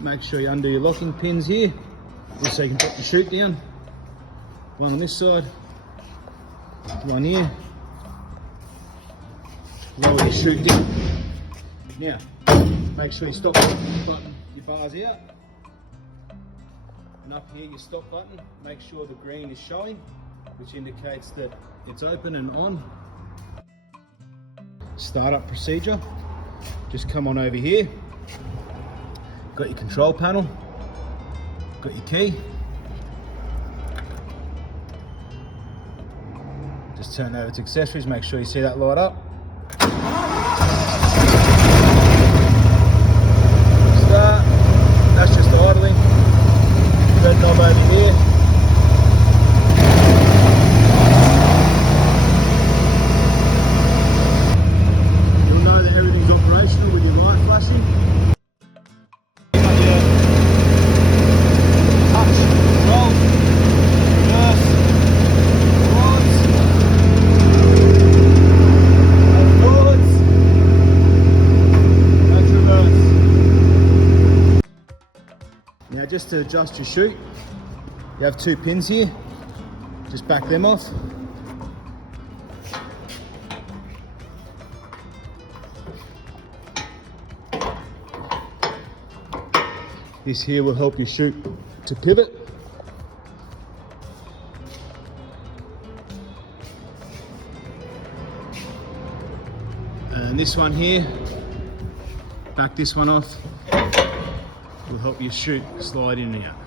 make sure you undo your locking pins here, just so you can put the chute down. One on this side, one here. Lower your chute down. Now, make sure you stop button your bars out. And up here, your stop button, make sure the green is showing, which indicates that it's open and on. Startup procedure, just come on over here. Got your control panel, got your key. Just turn over to accessories, make sure you see that light up. Start, that's just idling. Red knob over here. You'll know that everything's operational with your light flashing. Touch, roll, reverse, forwards, that's reverse. Now just to adjust your chute, you have two pins here, just back them off. This here will help your chute to pivot. And this one here, back this one off, will help your chute slide in and out.